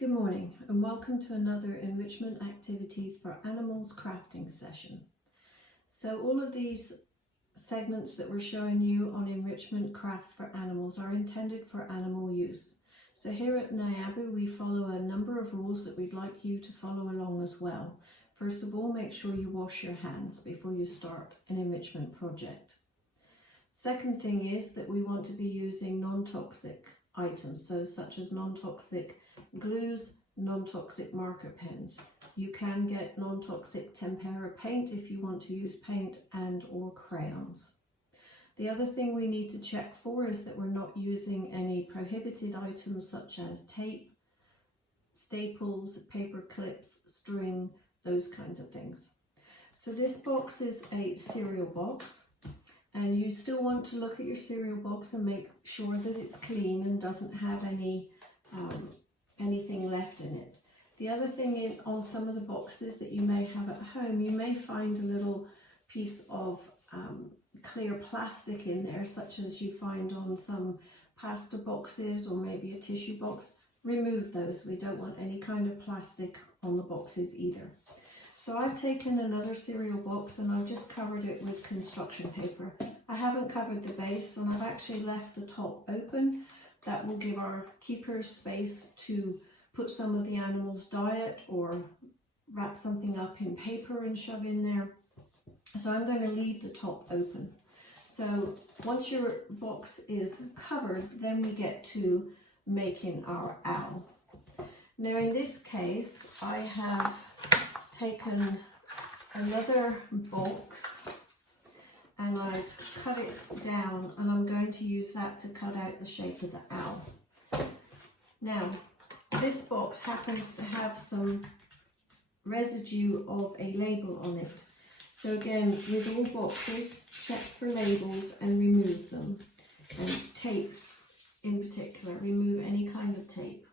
Good morning and welcome to another Enrichment Activities for Animals crafting session. So all of these segments that we're showing you on Enrichment Crafts for Animals are intended for animal use. So here at Niabi we follow a number of rules that we'd like you to follow along as well. First of all, make sure you wash your hands before you start an enrichment project. Second thing is that we want to be using non-toxic items, so such as non-toxic glues, non-toxic marker pens. You can get non-toxic tempera paint if you want to use paint and or crayons. The other thing we need to check for is that we're not using any prohibited items such as tape, staples, paper clips, string, those kinds of things. So this box is a cereal box, and you still want to look at your cereal box and make sure that it's clean and doesn't have anything left in it. The other thing on some of the boxes that you may have at home, you may find a little piece of clear plastic in there, such as you find on some pasta boxes or maybe a tissue box. Remove those. We don't want any kind of plastic on the boxes either. So I've taken another cereal box and I've just covered it with construction paper. I haven't covered the base and I've actually left the top open. That will give our keepers space to put some of the animal's diet or wrap something up in paper and shove in there. So I'm going to leave the top open. So once your box is covered, then we get to making our owl. Now in this case, I have taken another box and I've cut it down, and I'm going to use that to cut out the shape of the owl. Now, this box happens to have some residue of a label on it. So again, with all boxes, check for labels and remove them. And tape in particular, remove any kind of tape.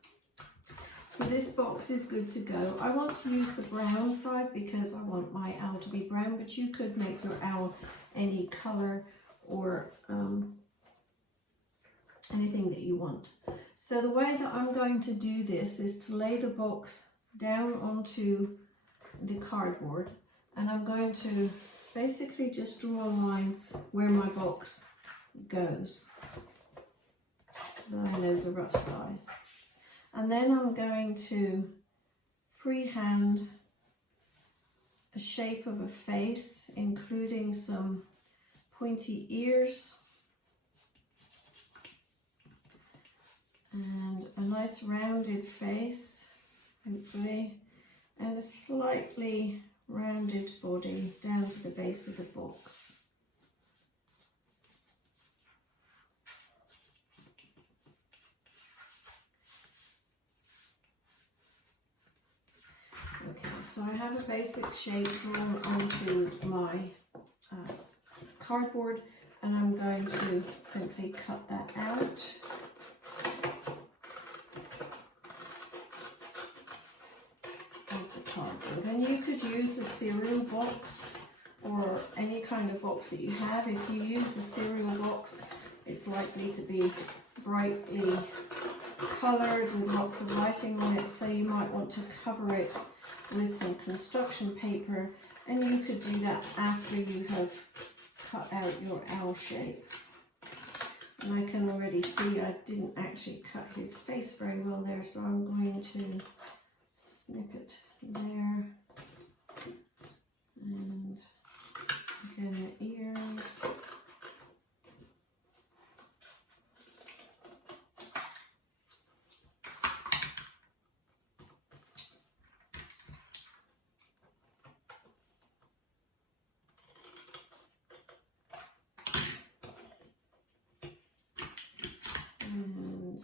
So this box is good to go. I want to use the brown side because I want my owl to be brown, but you could make your owl any color or anything that you want. So the way that I'm going to do this is to lay the box down onto the cardboard, and I'm going to basically just draw a line where my box goes so that I know the rough size. And then I'm going to freehand a shape of a face, including some pointy ears and a nice rounded face, hopefully, and a slightly rounded body down to the base of the box. Okay, so I have a basic shape drawn onto my cardboard, and I'm going to simply cut that out. Of the cardboard. And you could use a cereal box or any kind of box that you have. If you use a cereal box, it's likely to be brightly coloured with lots of lighting on it, so you might want to cover it with some construction paper, and you could do that after you have cut out your owl shape. And I can already see I didn't actually cut his face very well there, so I'm going to snip it there. And again the ears. And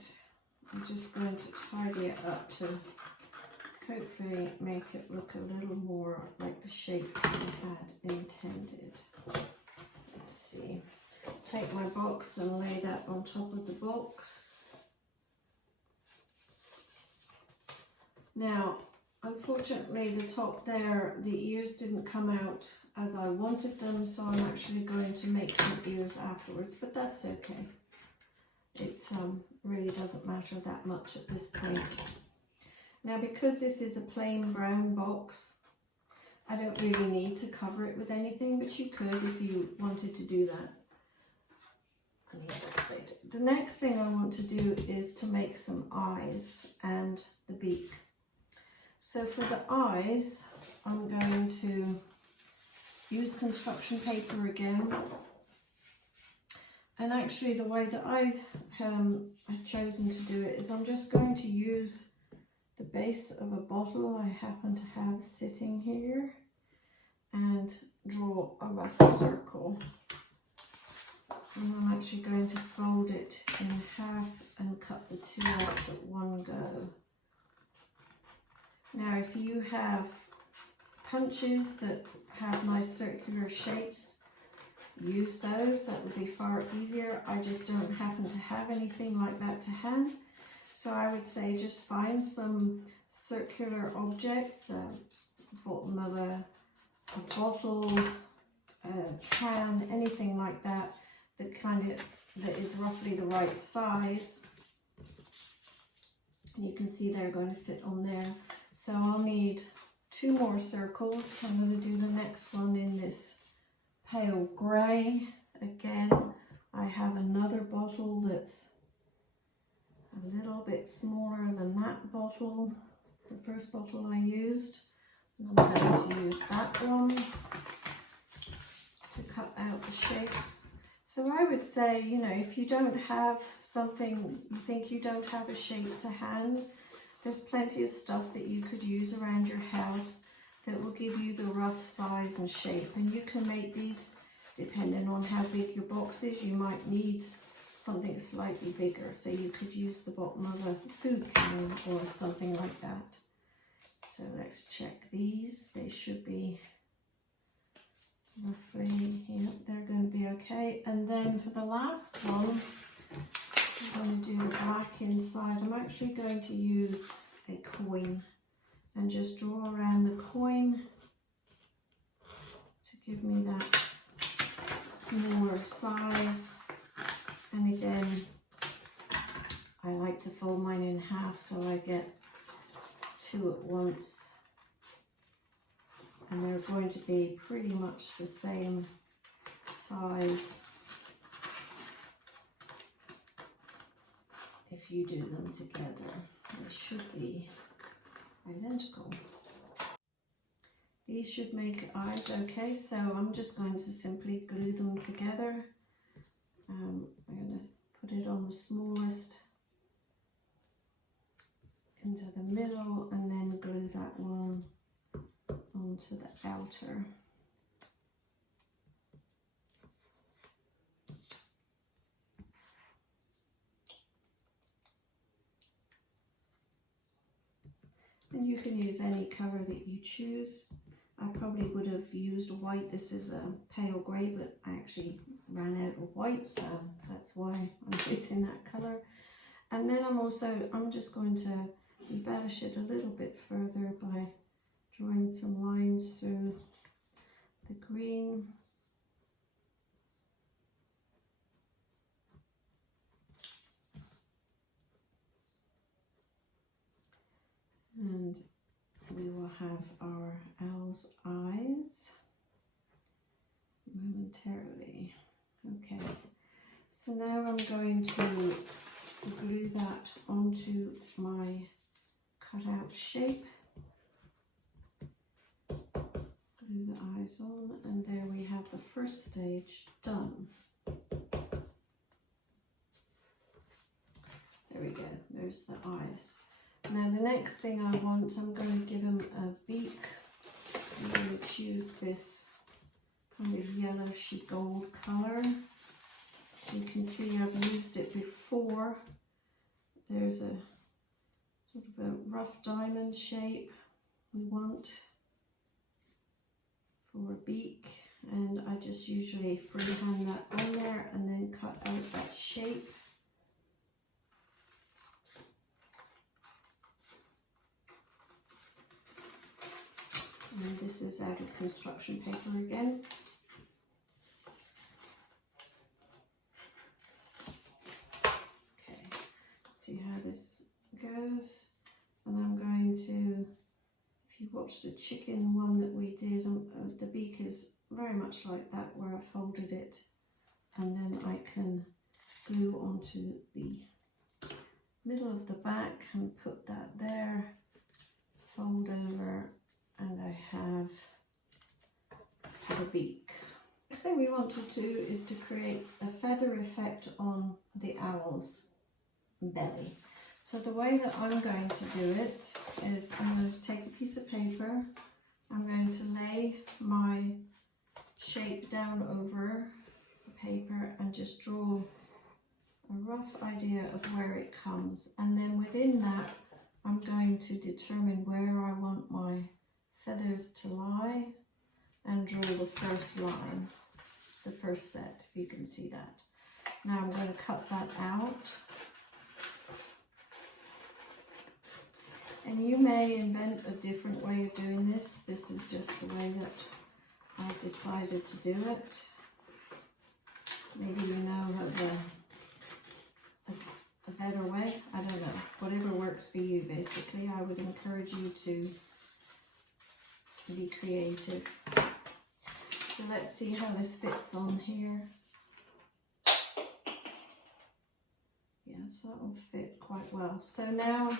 I'm just going to tidy it up to hopefully make it look a little more like the shape I had intended. Let's see. Take my box and lay that on top of the box. Now, unfortunately the top there, the ears didn't come out as I wanted them, so I'm actually going to make some ears afterwards, but that's okay. It really doesn't matter that much at this point. Now because this is a plain brown box, I don't really need to cover it with anything, but you could if you wanted to do that. The next thing I want to do is to make some eyes and the beak. So for the eyes, I'm going to use construction paper again. And actually the way that I've chosen to do it is I'm just going to use the base of a bottle I happen to have sitting here and draw a rough circle. And I'm actually going to fold it in half and cut the two out at one go. Now if you have punches that have nice circular shapes, use those. That would be far easier. I just don't happen to have anything like that to hand. So I would say just find some circular objects, bottom of a bottle, a can, anything like that, that is roughly the right size. And you can see they're going to fit on there. So I'll need 2 more circles. I'm going to do the next one in this pale grey. Again, I have another bottle that's a little bit smaller than that bottle, the first bottle I used. And I'm going to use that one to cut out the shapes. So I would say, you know, if you don't have something, you think you don't have a shape to hand, there's plenty of stuff that you could use around your house that will give you the rough size and shape. And you can make these depending on how big your box is. You might need something slightly bigger, so you could use the bottom of a food can or something like that. So let's check these. They should be roughly, yeah, they're going to be okay. And then for the last one, I'm going to do the black inside. I'm actually going to use a coin and just draw around the coin to give me that smaller size. And again, I like to fold mine in half so I get 2 at once. And they're going to be pretty much the same size if you do them together. They should be identical. These should make eyes okay, so I'm just going to simply glue them together. I'm going to put it on the smallest into the middle and then glue that one onto the outer. And you can use any colour that you choose. I probably would have used white. This is a pale grey, but I actually ran out of white, so that's why I'm using that colour. And then I'm just going to embellish it a little bit further by drawing some lines through the green. And we will have our owl's eyes momentarily. Okay, so now I'm going to glue that onto my cutout shape. Glue the eyes on, and there we have the first stage done. There we go, there's the eyes. Now the next thing I'm going to give him a beak. I'm going to choose this kind of yellowish gold colour. You can see I've used it before. There's a sort of a rough diamond shape we want for a beak, and I just usually freehand that on there and then cut out that shape. And this is out of construction paper again. Okay, see how this goes. And I'm going watch the chicken one that we did, the beak is very much like that, where I folded it and then I can glue onto the middle of the back and put that there, fold over, and I have the beak. Next thing we want to do is to create a feather effect on the owl's belly. So the way that I'm going to do it is I'm going to take a piece of paper, I'm going to lay my shape down over the paper and just draw a rough idea of where it comes, and then within that I'm going to determine where I want my feathers to lie and draw the first line, the first set, if you can see that. Now I'm going to cut that out, and you may invent a different way of doing this. This is just the way that I've decided to do it. Maybe you know of a better way, I don't know, whatever works for you basically. I would encourage you to be creative. So let's see how this fits on here. Yeah, so that will fit quite well. So now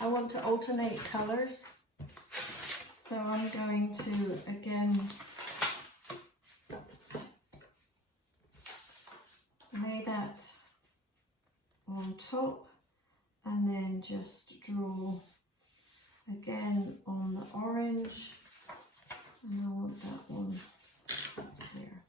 I want to alternate colours. So I'm going to again lay that on top and then just draw again on the orange, and I want that one there.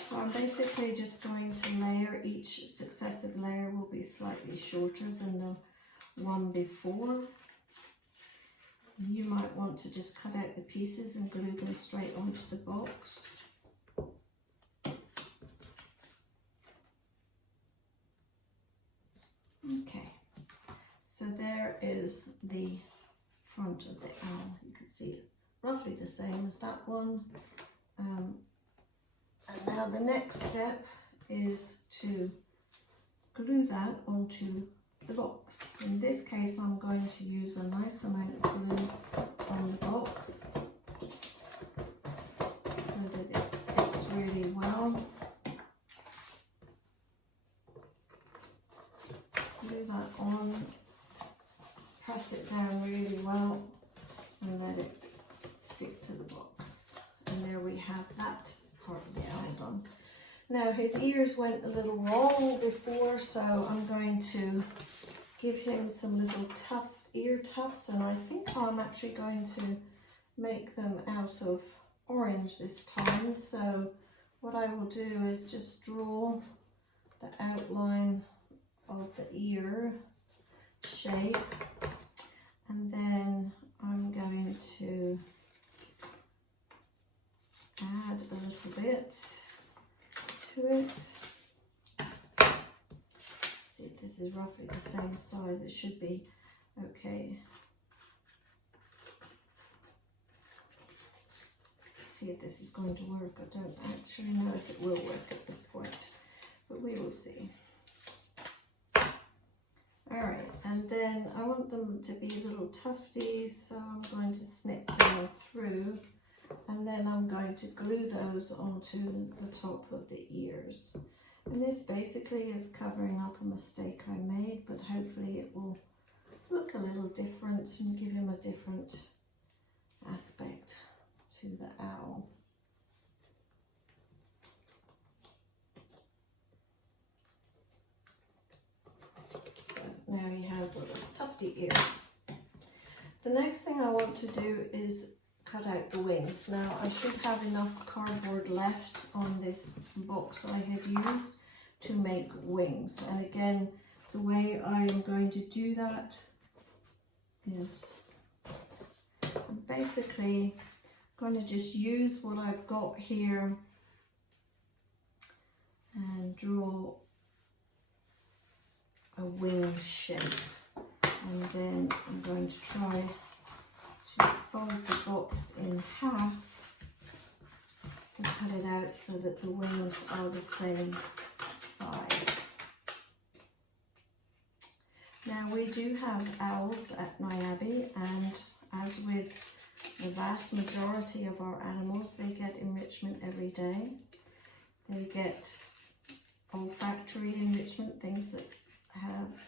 So I'm basically just going to layer, each successive layer will be slightly shorter than the one before. You might want to just cut out the pieces and glue them straight onto the box. Okay, so there is the front of the owl. You can see it roughly the same as that one. And now the next step is to glue that onto the box. In this case, I'm going to use a nice amount of glue on the box so that it sticks really well. Glue that on, press it down really well and let it stick to the box. And there we have that part of the owl done. Now his ears went a little wrong before, so I'm going to give him some little ear tufts, and I think I'm actually going to make them out of orange this time. So what I will do is just draw the outline of the ear shape, and then I'm going to add a little bit to it. See if this is roughly the same size, it should be okay. See if this is going to work. I don't actually know if it will work at this point, but we will see. Alright, and then I want them to be little tufties, so I'm going to snip them through, and then I'm going to glue those onto the top of the ears. And this basically is covering up a mistake I made, but hopefully it will look a little different and give him a different aspect to the owl. So now he has little tufty ears. The next thing I want to do is cut out the wings. Now I should have enough cardboard left on this box I had used to make wings. And again, the way I am going to do that is I'm basically going to just use what I've got here and draw a wing shape, and then I'm going to try to fold the box in half and cut it out so that the wings are the same size. Now we do have owls at Niabi, and as with the vast majority of our animals, they get enrichment every day. They get olfactory enrichment, things that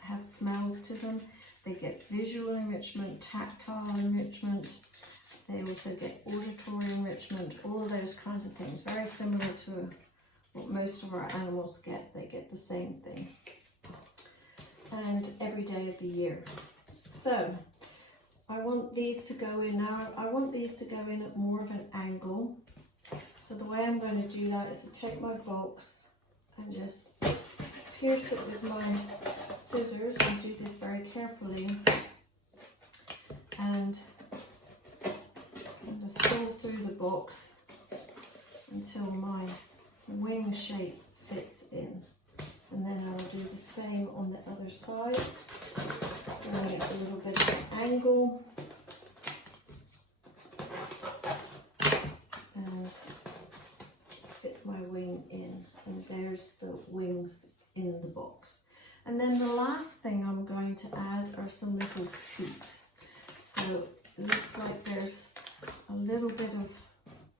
have smells to them. They get visual enrichment, tactile enrichment. They also get auditory enrichment, all of those kinds of things. Very similar to what most of our animals get. They get the same thing. And every day of the year. So I want these to go in now. I want these to go in at more of an angle. So the way I'm going to do that is to take my box and just pierce it with my scissors, and do this very carefully, and just pull through the box until my wing shape fits in. And then I'll do the same on the other side. Going at a little bit of an angle. And fit my wing in. And there's the wings in the box. And then the last thing I'm going to add are some little feet. So it looks like there's a little bit of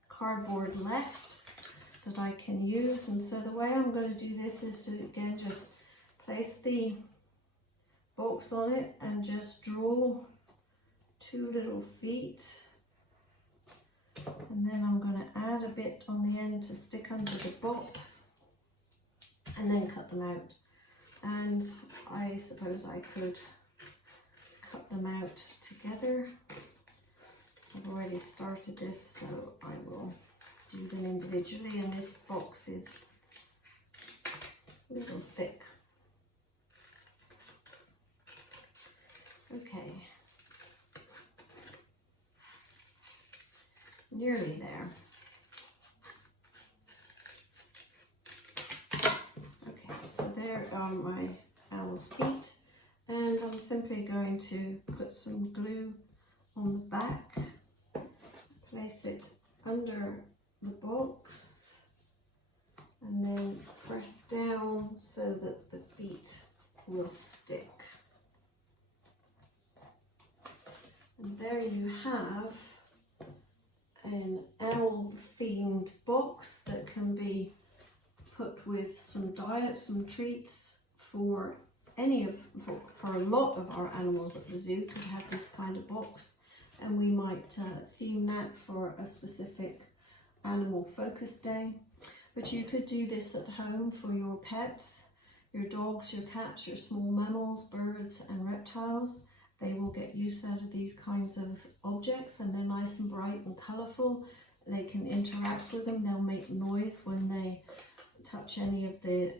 cardboard left that I can use, and so the way I'm going to do this is to again just place the box on it and just draw 2 little feet, and then I'm going to add a bit on the end to stick under the box, and then cut them out. And I suppose I could cut them out together. I've already started this, so I will do them individually, and this box is a little thick. Okay, nearly there. Okay, so there are my owl's feet, and I'm simply going to put some glue on the back, place it under the box, and then press down so that the feet will stick. And there you have an owl themed box that can be put with some diet, some treats for for a lot of our animals at the zoo. Could have this kind of box, and we might theme that for a specific animal focus day. But you could do this at home for your pets, your dogs, your cats, your small mammals, birds and reptiles. They will get use out of these kinds of objects, and they're nice and bright and colourful. They can interact with them. They'll make noise when they touch any of the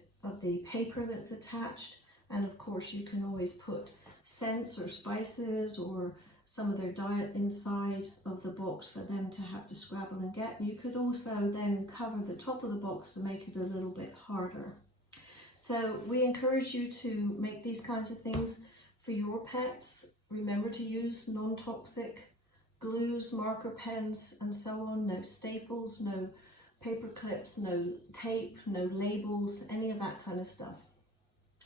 paper that's attached. And of course you can always put scents or spices or some of their diet inside of the box for them to have to scrabble and get. You could also then cover the top of the box to make it a little bit harder. So we encourage you to make these kinds of things for your pets. Remember to use non-toxic glues, marker pens and so on. No staples, no paper clips, no tape, no labels, any of that kind of stuff.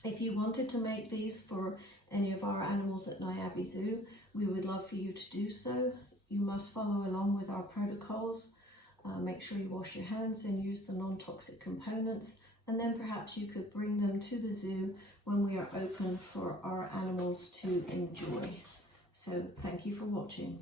If you wanted to make these for any of our animals at Niabi Zoo, we would love for you to do so. You must follow along with our protocols. Make sure you wash your hands and use the non-toxic components, and then perhaps you could bring them to the zoo when we are open for our animals to enjoy. So thank you for watching.